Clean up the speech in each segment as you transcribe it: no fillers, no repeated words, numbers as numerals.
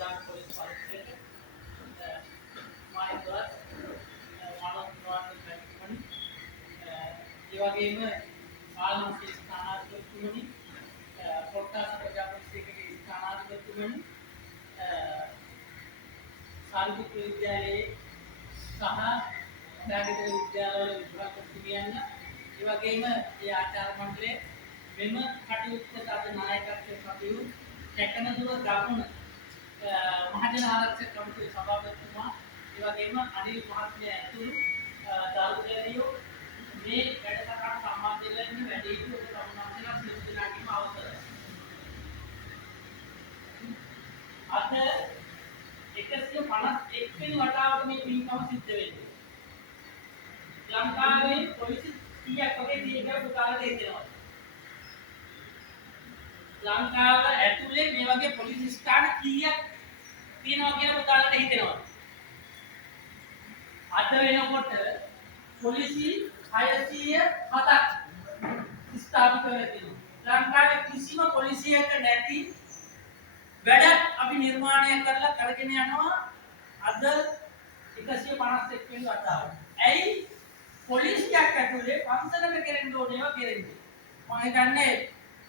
ප්‍රධාන පොලිස් පරීක්ෂකයට මායිකවත් මානව ගුණවර්ධන මැතිතුමනි ඒ වගේම පාලනයේ ස්ථානාධිපතිතුමනි කොට්ටාස ප්‍රජාපතිගේ ස්ථානාධිපතිතුමනි සාර්වත්‍රික විද්‍යාලයේ සහ දාගිත විද්‍යාලවල විභාගපතියන් ඒ වගේම ඒ ආචාර්ය මණ්ඩලයේ මෙම කටයුත්තට අද නායකත්වයේ කටයුතු කැකනදුව ගාමුණ මහජන ආරක්ෂක කමිටුවේ සභාපතිතුමා ඒ වගේම අනිල් මහත්මයා ඇතුළු දාරුදේවියෝ මේ වැඩසටහන සම්බන්ධ වෙලා ඉන්න වැඩිහිටියෝ සම්බන්ධලා සියලු දෙනාටම අවසරයි. අද 151 වෙනි වතාවට මේ පින්කම සිද්ධ වෙන්නේ. ලංකාවේ පොලිසිය කීයක් වගේ දීර්ඝ පුතාලට හේතෙනවා. ලංකාව ඇතුලේ මේ වගේ පොලිස් ස්ථාන කීයක් තියෙනවා කියලා පුතාලට හිතෙනවා. අද වෙනකොට පොලිසි 607ක් ස්ථාපිත වෙලා තියෙනවා. ලංකාවේ කිසිම පොලිසියක නැති වැඩක් අපි නිර්මාණය කරලා කරගෙන යනවා අද 151 වෙනි වතාවට. ඇයි පොලිසියක් ඇතුලේ පන්සලක කෙරෙන්න ඕනේව කෙරෙන්නේ. මම හිතන්නේ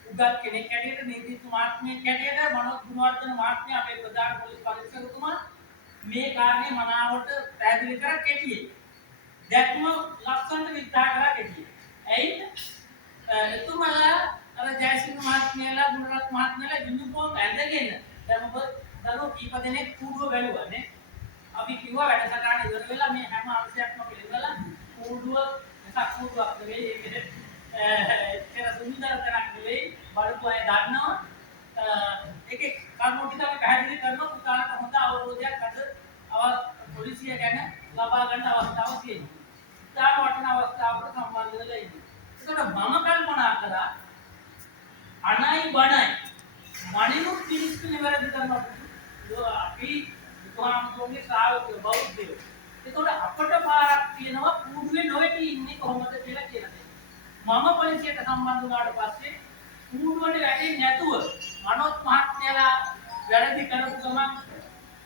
උගත් කෙනෙක් හැටියට නීතිඥ මහත්මියක් හැටියට මනෝජ් ගුණවර්ධන මහත්මයා අපේ ප්‍රධාන පොලිස් පරීක්ෂකතුමා මේ කාරණේ මනාවට පැහැදිලි කර කෙටියෙන් දැක්ම ලස්සනට විස්තර කරලා කෙටියෙන්. ඇයි එතුමාලා අර ජයසිංහ මහත්මයාලා ගුණරත් මහත්මයාලා යුනිෆෝම් ඇඳගෙන දැන් ඔබ දරුවෝ කීප දෙනෙක් කූඩුව බැලුවානේ. අපි කිව්වා වැඩසටහන ඉවර වෙලා මේ හැම අංශයක්ම පිළිගලා කූඩුව නැසක් කූඩුවක් නෙවෙයි ඒකේ ඒක සුන්දර තරක් නෙවෙයි බලපු අය දන්නවා. ඒකේ කරුණු ටික අපි පැහැදිලි කරනවා පුතාලට හොඳ අවබෝධයක් අද පොලිසිය ගැන ලබා ගන්න අවස්ථාවක් තියෙනවා. ඉතාම වටිනා අවස්ථාවකට සම්බන්ධ වෙලා ඉන්නේ. ඒකට මම කල්පනා කරා අනයි බණයි මනිනුත් පිළිස්තු නිවැරදි කරනවා. අපි බුදුහාමුදුරන්ගේ ශ්‍රාවකයෝ බෞද්ධයෝ. ඒකට අපට පාරක් තියෙනවා කූඩුවේ නොවැටි ඉන්නේ කොහොමද කියලා කියලා. මම පොලිසියට සම්බන්ධ වුණාට පස්සේ කූඩුවට වැටෙන්නේ නැතුව මනෝජ් මහත්මයාලා වැරදි කරපු ගමන්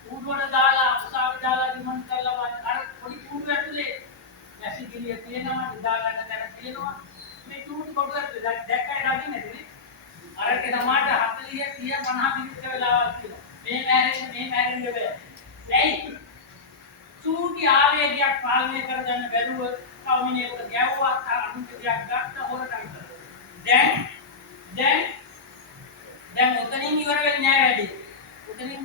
කූඩුවට දාලා උසාවි දාලා රිමන්ඩ් කරලා අර පොඩි කූඩුව ඇතුලේ නැසිකිලිය තියෙනවා නිදා ගන්න තැන තියෙනවා මේ කූඩු කොටුව දැක්කයි දකින්නේ නැතිනේ අරක සමාජ 40 30 50 මිනිත්තු වෙලාවක් තියෙනවා මේ මෑරෙන්න බෑ ඇයි චූටි ආවේගයක් පාලනය කරගන්න බැරුව කවුමිනියකට ගැව්වා අනුන්ට දෙයක් ගත්ත හොරටම දැන් උතනින් ඉවර වෙන්නේ නැහැ වැඩි. උතනින්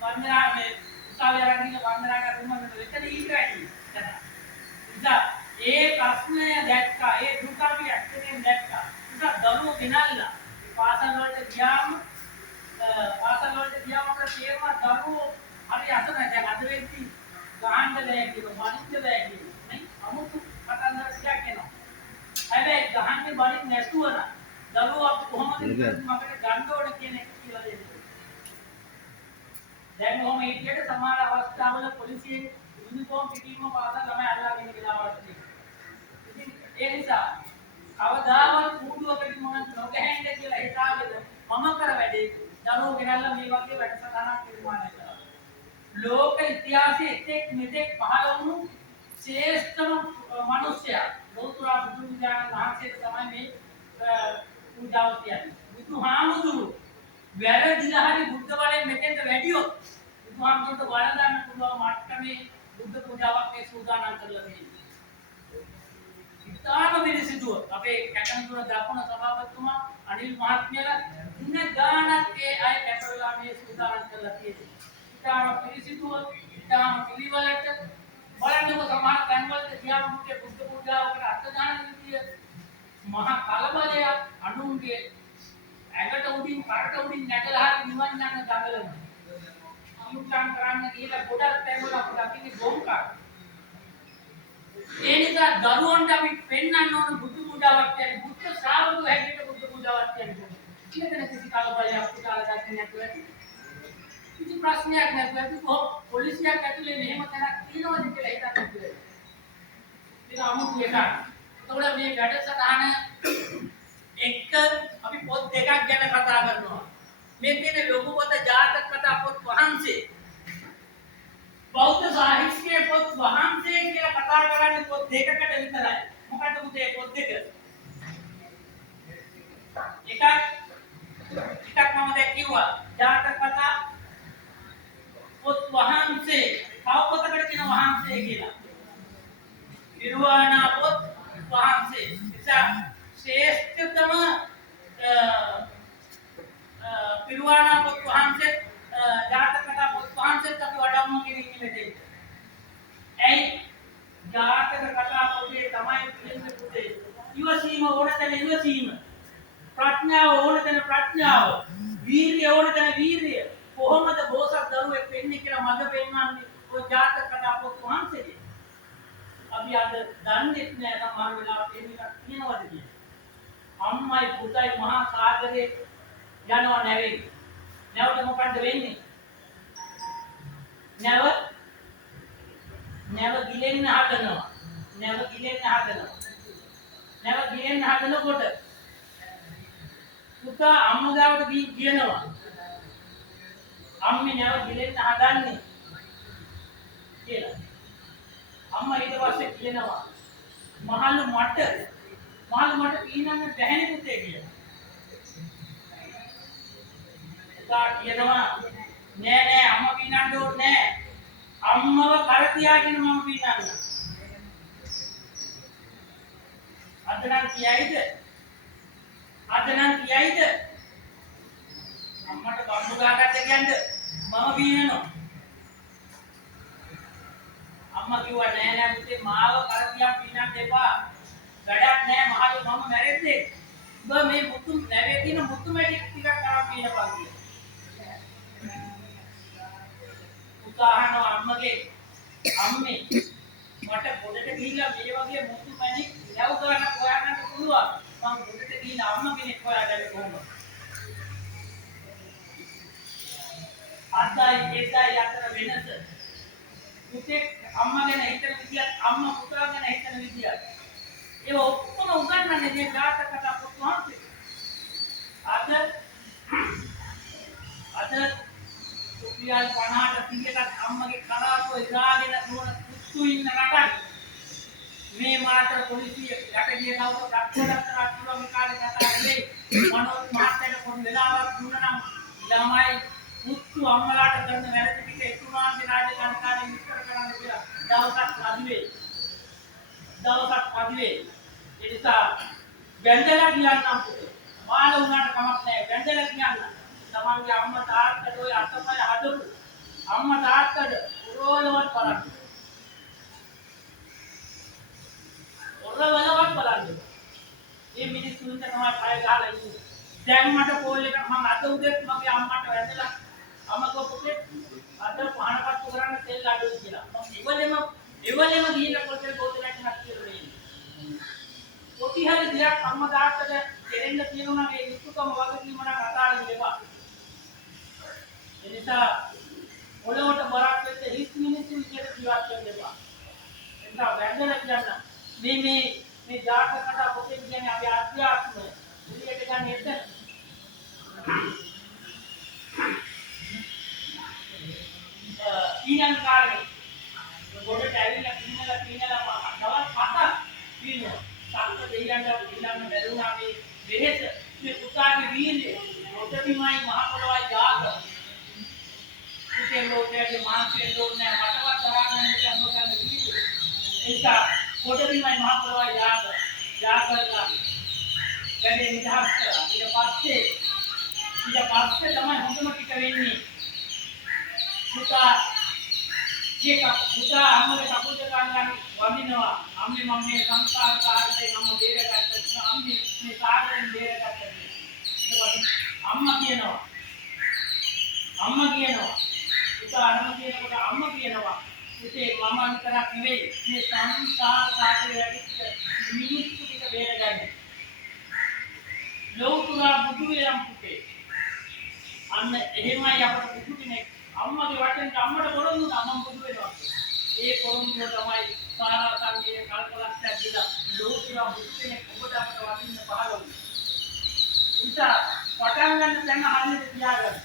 වන්දනා මේ උසාවිය රංගිල වන්දනා කරමුම මෙතන ඊට වැඩි. ඒ ප්‍රශ්නය දැක්කා ඒ දුක අපි ඇත්තටම දැක්කා. ඒක දරුවෝ ගෙනල්ලා පාසල් වලට ගියාම අපිට තේරුණා දරුවෝ හරි අසරණයි. දැන් අද වෙද්දි ගහන්න බෑ කියලා මනින්න බෑ කියලා. නේ? අමුතු කතන්දර ටිකක් එනවා. හැබැයි ගහන්නේ බලින් නැතුව නම් දරුවෝ අපි කොහොමද මකට ගන්න ඕන කියන එක කියලා දෙන්නේ. දැන් කොහොම හිටියට සමහර අවස්ථාවල පොලිසියෙන් යුනිෆෝම් පිටින්ම පාසල් ළමයි අල්ලගෙන ගිලාවට තියෙනවා. ඉතින් ඒ නිසා කවදාවත් කූඩුවකට මොන නොගැහෙන්න කියලා හිතාගෙන මම කර වැඩේ දරුවෝ ගෙනල්ලා මේ වගේ වැඩසටහනක් නිර්මාණය කරා. ලෝක ඉතිහාසයේ එතෙක් මෙතෙක් පහළ වුණු ශ්‍රේෂ්ඨම මිනිසයා ලෝතුරා බුදු විඥාන මහත්මයාට තමයි මේ පූජාව කියන්නේ. බුදුහාමුදුරු වැරදිලා හරි බුද්ධ බලයෙන් මෙතෙන්ට වැඩියොත් බුදුහාමුදුරට වළඳන්න පුළුවන් මට්ටමේ බුද්ධ පූජාවක් මේ සූදානම් කරලා තියෙනවා. ඉතාම විනිසිදුව අපේ කැටන්තුර දකුණ සභාපතිතුමා අනිල් මහත්මයාලා ඉන්න ගානක් ඒ අය කැටවලා මේ සූදානම් කරලා තියෙනවා. ඉතාම විනිසිදුව ඉතාම පිළිවෙලට බලන්නකො සමාන තැන්වලට ගියාම බුද්ධ පූජාවකට අත්දාන විදිය මහා කලබලයක් අනුන්ගේ ඇඟට උඩින් කරට උඩින් නැගලා හරි නිවන් යන දඟලන අමුත්තම් කරන්න කියලා ගොඩක් තැන්වල අපිට අකිනේ ගොම්කා ඒ නිසා දරුවන්ට අපි පෙන්වන්න ඕන බුදු පූජාවක් කියන්නේ බුද්ධ ශ්‍රාවකව හැටියට බුද්ධ පූජාවක් කියන්නේ ඉතින් කිසි කලබලයක් පුතාලා ගන්න නැතුව කිසි ප්‍රශ්නයක් නැතුව පොලිසියක් ඇතුලේ මෙහෙම තැනක් තියෙනවද කියලා හිතන්න බැහැ. ඒක අමුතු එකක්. එතකොට මේ වැඩසටහන එක්ක අපි පොත් දෙකක් ගැන කතා කරනවා. මේ තියෙන ලොකු පොත ජාතක දෙකකට විතරයි. මොකද පුතේ පොත් දෙක? එකක් මම දැන් කිව්වා ජාතක කතා පොත් වහන්සේ. තව පොතකට කියන වහන්සේ කියලා. නිර්වාණ පොත් වහන්සේ. නිසා ශ්‍රේෂ්ඨතම නිර්වාණ පොත් වහන්සේ ජාතක කතා පොත් වහන්සේත් අපි වඩම්ම කෙනෙක් මෙතෙන්. ඇයි ජාතක කතා පොතේ තමයි කියන්නේ පුතේ. ඉවසීම ඕන තැන ඉවසීම. ප්‍රඥාව ඕන තැන ප්‍රඥාව. වීරිය ඕන තැන වීරිය. කොහොමද බෝසත් දරුවෙක් වෙන්නේ කියලා මඟ පෙන්වන්නේ ඔය ජාතක කතා පොත් වහන්සේගේ. අපි අද දන්නේ නැහැ සමහර වෙලාවට මේක කියනවාද කියලා. අම්මයි පුතයි මහා සාගරේ යනවා නැවෙන්නේ. නැවට මොකද්ද වෙන්නේ? නැව ගිලෙන්න හදනවා. නැව ගිලෙන්න හදනකොට පුතා අම්මා ගාවට ගියනවා. අම්මේ නැව ගිලෙන්න හදන්නේ කියලා. අම්මා ඊට පස්සේ කියනවා මහලු මට පීනන්න බැහැනේ පුතේ කියලා. පුතා කියනවා නෑ අම්මා පීනන්න ඕනේ නෑ. අම්මව කර තියාගෙන මම පීනන්න. අද නම් කියයිද? අම්මට බම්බු ගාගත්ත කියන්නේ මම පීනනවා. අම්මා කිව්වා නෑ පුතේ මාව කර තියා පීනන්න එපා. වැඩක් නෑ මහලු මම මැරෙද්දී. ඔබ මේ මුතු නැවේ තියෙන මුතු මැටි ටිකක් කරන් පීනපන් කියලා. අම්මේ මට පොඩට ගිහිල්ලා මේ වගේ මුතු මැණි ලැබු ගන්න හොයාගන්න පුළුවන්. මම පොඩට ගිහිල්ලා අම්මා කෙනෙක් හොයාගන්න කොහොමද? අද්දායි ඒදායි අතර වෙනස. පුතේ අම්මා ගැන හිතන විදියත් අම්මා පුතා ගැන හිතන විදියත් ඒ ඔක්කොම උගන්වන්නේ මේ ජාතක කතා පොත් වහන්සේ. අද රුපියල් 50ට 100කට අම්මගේ කලාපුව ඉරාගෙන දුවන කුස්තු ඉන්න රටක් මේ මාතර පොලිසිය යටගිය කවුරු රක්ෂණතරක් පුළුවන් කාලේ කතා කරේ මනෝජ් මහත්තයාට පොඩි වෙලාවක් දුන්නා නම් ළමයි කුස්තු අම්මලාට කරන වැරදි ටික එතුමාගේ රාජකාරී විස්තර කරන්න කියලා දවසක් පදිවේ ඒ නිසා වැඳලා කියන්නම් පුතේ මාළ උනාට කමක් නැහැ වැඳලා කියන්න තමන්ගේ අම්මා තාත්තට ඔය අතපය හදපු අම්මා තාත්තට උරවලවත් බලන්න. මේ මිනිස්සුන්ට තමයි පය ගහලා ඉන්නේ. දැන් මට කෝල් එකක් මම අද උදේත් මගේ අම්මට වැඳලා අම්මා පුතේ අද පහනපත්තු කරන්න තෙල් අඩුයි කියලා. මම එවලෙම ගිහින් පොතේ බෝතලයක් හත් කියලා වෙන්නේ. කොටි හරි දෙයක් අම්මා තාත්තට දෙන්න තියෙනවා නම් ඒ විසුකම වගකීම නම් අතාරින්න එපා. එනිසා ඔලවට බරක් වෙච්ච හිස් මිනිස්සු විදියට ජීවත් වෙන්න එපා. එනිසා වැඳලා කියන්න මේ ජාතක කතා පොතේ කියන්නේ අපි අධ්‍යාත්මය එළියට ගන්න එතන. ඊළඟ කාරණේ පොඩට ඇවිල්ලා පීනලා දවස් 7ක් පීනවා. සම්පත දෙයියන්ට ඊළඟ බැලුණා මේ වෙහෙස මේ පුතාගේ වීර්යය ඔතපිමයි මහ පොළොවයි ජාතක පුතේ ලෝකයේ මානසික දෝෂ නැහැ මටවත් තරහන්නේ නැහැ අම්ම ගන්න වීර්යය ඒක ඔතපිමයි මහ පොළොවයි ජාතකලා ගැනේ නිදහස් කරා ඊට පස්සේ තමයි හොඳම ටික වෙන්නේ පුතා අම්මගේ කකුල් දෙක අල්ලන් වඳිනවා අම්මේ මම මේ සංස්කාර කාර්යයෙන් අම්ම බේරගත්තා අම්මේ මේ කාර්යයෙන් බේරගත්තා ඊට පස්සේ අම්මා කියනවා පුතා අම්මා කියනකොට අම්මා කියනවා පුතේ මම විතරක් නෙවෙයි මේ සංස්කාර කාර්යය වැඩිච්ච මිනිස්සු ටික බේරගන්න ලෝතුරා බුදු වෙලම් පුතේ අන්න එහෙමයි අපට බුදු කෙනෙක් අම්මගේ වටෙන් අම්මට පොරොන්දු අම්මම බුදු වෙනවා. ඒ පොරොන්දුව තමයි සාරා සංගීත කල්පලක්ෂයක් දීලා ලෝකුරා බුදු කෙනෙක් ඔබට අපට වදින්න පහළ වුණේ. ඉතින් පටන් ගන්න තැන හරියට තියාගන්න.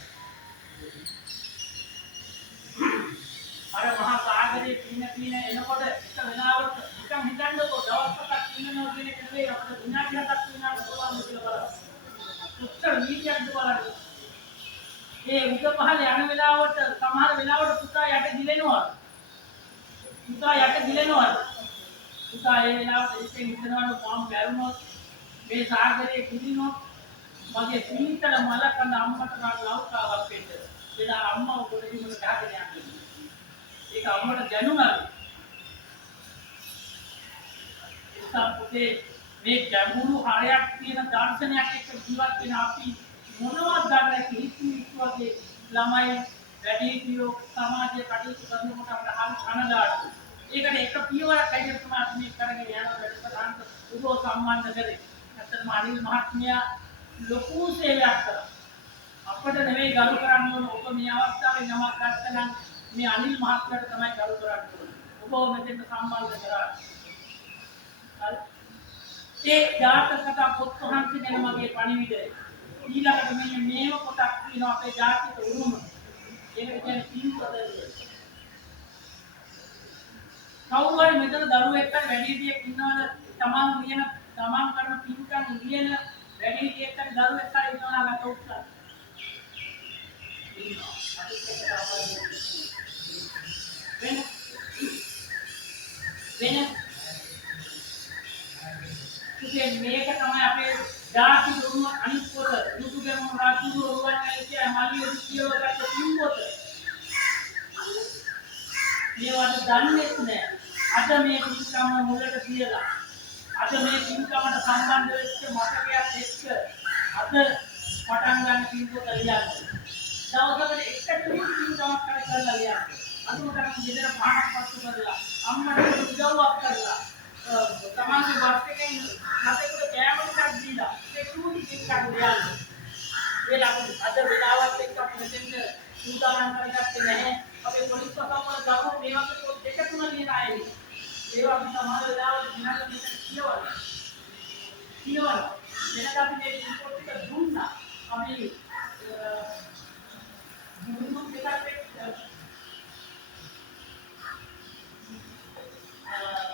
අර මහා සාගරයේ පින එනකොට එක වෙලාවකට එක හිතන්නකෝ දවස් 7ක් ඉන්නනවා කියන එක නෙවෙයි අපිට විනාඩි 7ක් ඉන්නවා පුළුවන් කියලා බලන්න. උත්තර වීර්යයක්ද බලන්න. ඒ උඩ පහළ යන වෙලාවට සමහර වෙලාවට පුතා යට ගිලෙනවා. පුතා යට ගිලෙනවා. පුතා ඒ වෙලාවට ඉතින් හිතනවානේ පාම් බැරුණොත් මේ සාගරයේ කිදිනොත් මගේ සීතල මල කඳ අම්මට ලෞකාවක් වෙන්න. එදා අම්මා උඩින් මුල ගහගෙන යන්නේ. ඒක අම්මට දැනුණා. පුතේ මේ ගැඹුරු හරයක් තියෙන දර්ශනයක් එක්ක ජීවත් වෙන අපි මොනවද ගන්න කිහිපියක් වගේ ළමයි වැඩිහිටියෝ සමාජයේ කටයුතු කරනකොට අපිට හරි කනගාටුයි. ඒකට එක පියවරක් ඇයිද තමයි මේ කරගෙන යන වැඩසටහනට උදව් සම්බන්ධ කරේ. නැත්නම් අනිල් මහත්මයා ලොකු සේවයක් කරා. අපිට නෙවෙයි ගරු කරන්න ඕන ඔබ මේ අවස්ථාවේ නමක් ගන්න මේ අනිල් මහත්මයාට තමයි ගරු කරන්න ඕනේ. ඔබ මෙතෙන්ට සම්බන්ධ කරා. ඒ ජාතක කතා පොත් වහන්සේ ගැන මගේ පණිවිඩය. ඊළඟට මෙන්න මේව පොතක් තියෙනවා අපේ ජාතික උරුම. ඒක කියන්නේ පින්පොත. කවුරු හරි මෙතන දරුවෙක් හරි වැඩිහිටියෙක් ඉන්නවද තමන් කරන පින්කම් ලියන වැඩිහිටියෙක් හරි දරුවෙක් හරි ඉන්නවද අත උත්සාහ. වෙන මේක තමයි අපේ ජාති දුන්න අනිත් පොත YouTube එකේ මම රාජ්‍ය රෝවන්නේ කිය මාළිය කියවගත්ත පින්පොත. මේවට දන්නේ නැහැ. අද මේ පින්කම මුලට තියලා අද මේ පින්කමට සම්බන්ධ වෙච්ච මතකයක් එක්ක අද පටන් ගන්න පින්පොත ලියන්නේ. දවසකට එක පින්කමක් කරලා ලියන්නේ. අදුම තරම් ගෙදර පාඩම් පත්තු කරලා අම්මට උදව්වක් කරලා තමන්ගේ බස් එකෙන් නැතේකට කෑම ටිකක් දීලා ඒ කුඩි ටිකක් ලියන්නේ. අද වෙලාවත් එක්ක අපි මෙතෙන්ද සූදානම් කරගත්තේ නැහැ. අපේ පොලිස් සභාවල දරුවෝ මේ වගේ පොත් දෙක තුන ලියන අය. ඒවා අපි සමහර වෙලාවට දිනකට මෙතන කියවලා. වෙනද අපි මේ රිපෝට් එක දුන්නා. අපි දුන්නු දෙකක්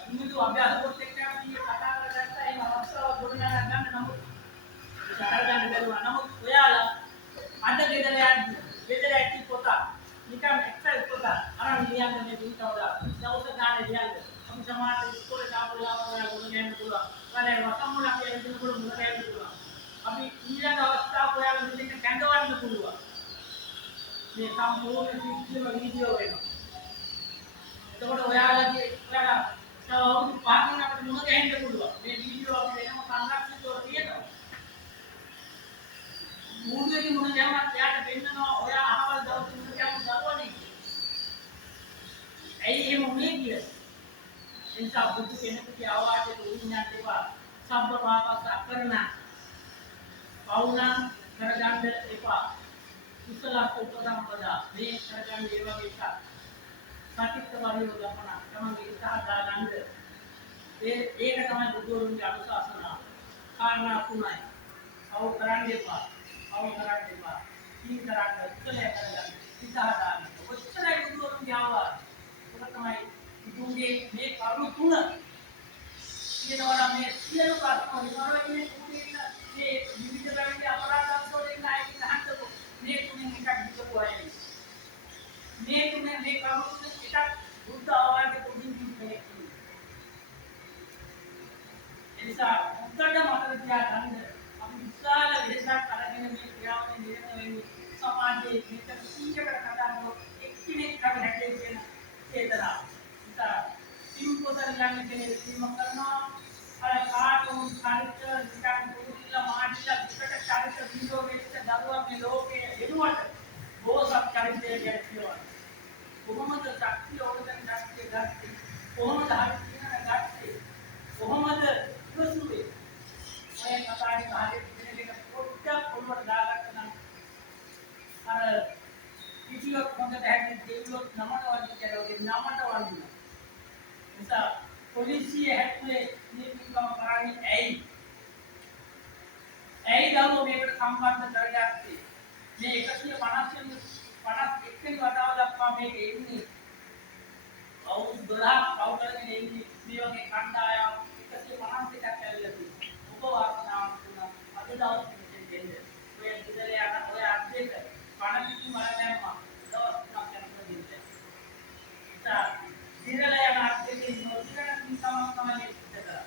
ඉන්දිය අභ්‍යාස පොත් එක්ක අපි කතා කරගත්තා. ඒ අවස්ථාව ගොඩනගා ගන්න නමුත් ඉස්සරහ ගන්න බැරුවා. නමුත් ඔයාලා අද ගෙදර ඇටි පොත නිකන් එක්සල් පොත අරන් ලියන්න මේ පිටවල දවස් ගානේ ලියන්න. අපි සමාජ ඉස්කෝලේ දාපුවා ඔයාලා ගොඩ ගන්න පුළුවන්. ඔයාලා වසමුණක් කියලා දෙනකොට මුල ගන්න පුළුවන්. අපි ඊළඟ අවස්ථාව ඔයාලා මෙතන කැඳවන්න පුළුවන්. මේ සම්පූර්ණ සිස්ටම වීඩියෝ වෙනවා. එතකොට ඔයාලා තව පාකින් අපිට මුල ගහන්න පුළුවන්. මේ වීඩියෝ අපි වෙනම සංරක්ෂිතව තියෙනවා. මූලික මුණ ගැහුවත් එයාට වෙන්නනවා ඔයා අහවල් දවස් මුණ ගැහුම් දරුවනේ. ඇයි එහෙම උනේ කියලා. එනිසා බුදු කෙනෙකුගේ ආවාදයට උින්නත් එපා. සබ්බ පාපස් අකරණ. පවුනා කරගන්න එපා. කුසල උපදම් පදා මේ කරගන්න ඒ වගේ එකක්. සාතිත්ත වරියෝ දපන තමන්ගේ ඉස්සහ දාගන්න. ඒක තමයි බුදුරුන්ගේ අනුශාසනාව. කාරණා තුනයි. අවු කරන්න එපා. අවු කරන්න එපා. ඉන් කරන්න කුසලයක් කරගන්න. ඉස්සහ දාගන්න. ඔච්චරයි බුදුරුන්ගේ ආවාද. ඒක තමයි බුදුන්ගේ මේ කරුණු තුන. කියනවා මේ සියලු ප්‍රශ්න විමර්ශනයේ කුටින මේ විවිධ ප්‍රවේශ අපරාධ අන්තෝලෙන් ආයේ නැහතෝ මේ තුنين එකක් විතරයි. මේ තුනේ මේ කරුණු එකක් බුද්ධ ආවාදයේ පොඩි දෙයක්. එනිසා උත්තර මතක තියාගන්න අපි විශාල වෙනසක් අරගෙන මේ ක්‍රියාවලිය නිරත වෙන්නේ සමාජයේ විතර සීජකට කතා කරන එක්කෙනෙක් අපි හැදෙන්න කියන චේතනාව. නිසා සිම්පොතල් ළඟ කෙනෙක් සිම කරනවා අර කාටුන් චරිත නිකන් දුරිලා මාටිලා විකට චරිත වීඩියෝ වෙච්ච දරුවා මේ ලෝකයේ එළුවට බෝසත් චරිතය ගැන කියනවා. කොහොමද ශක්තිය ඕකෙන් ශක්තිය ගත්තේ? කොහොමද හරි කියන ගත්තේ? කොහොමද ඉවසුවේ? ඔය කතාවේ කාලේ ඉගෙන පොඩ්ඩක් ඔළුවට දාගත්ත නම් අර කිසියක් හොඳට හැදෙන්නේ දෙවියොත් නමට වන්දි කියලා ඔගේ නමට වන්දිනවා. නිසා පොලිසිය හැක්කේ මේ පිටකම කරන්නේ ඇයි? ඇයි දරුවෝ මේකට සම්බන්ධ කරගත්තේ? මේ 151 වෙනි වතාව දක්වා මේක එන්නේ අවුරුදු 12ක් පව් කරගෙන ඉන්නේ මේ වගේ කණ්ඩායම් 150ක් ඇවිල්ලා තියෙනවා. ඔබ වාසනාවක් වුණා අද දවස් මෙතෙන් දෙන්න. ඔය ඉඳලා යන ඔය අද්දේක පණ පිටි මර දැම්මා. දවස් 3ක් යනකොට දෙන්න. ඉතින් ඉඳලා යන අද්දේක ඉන්නොත් තමයි සිද්ධ කරන්නේ.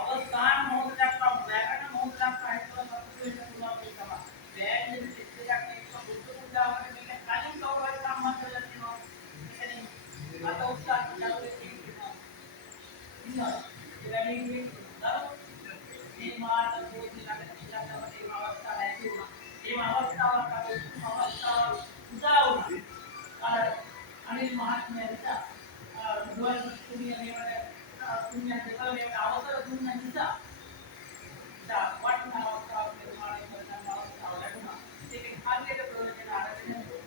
අවස්ථාන මොහොත දක්වා වැරණ මොහොත දක්වා හිතලා සතුට වෙන්න පුළුවන් මේ තමයි. වැයෙන්නේ දෙයක් එක්ක බුද්ධ පූජාවට මේක කලින් කවුරුහරි සම්බන්ධ වෙලා තියෙනවා. මේකනේ අත උත්සාහ කරලා තියෙනවා. ඉන්නවා. ඒ වැඩි මේ මාත පොඩි ළඟට ඉඳලා මේ අවස්ථාව ඇති වුණා. මේ අවස්ථාවක් අපි අවස්ථාව උදා වුණා. අර අනිල් මහත්මයා නිසා දුවන් කුමිය මේවට කුමිය දෙකම මේකට අවසර දුන්න නිසා වටිනා අවස්ථාවක් නිර්මාණය කරගන්න අවස්ථාව ලැබුණා. ඒකෙන් හරියට ප්‍රයෝජන අරගෙන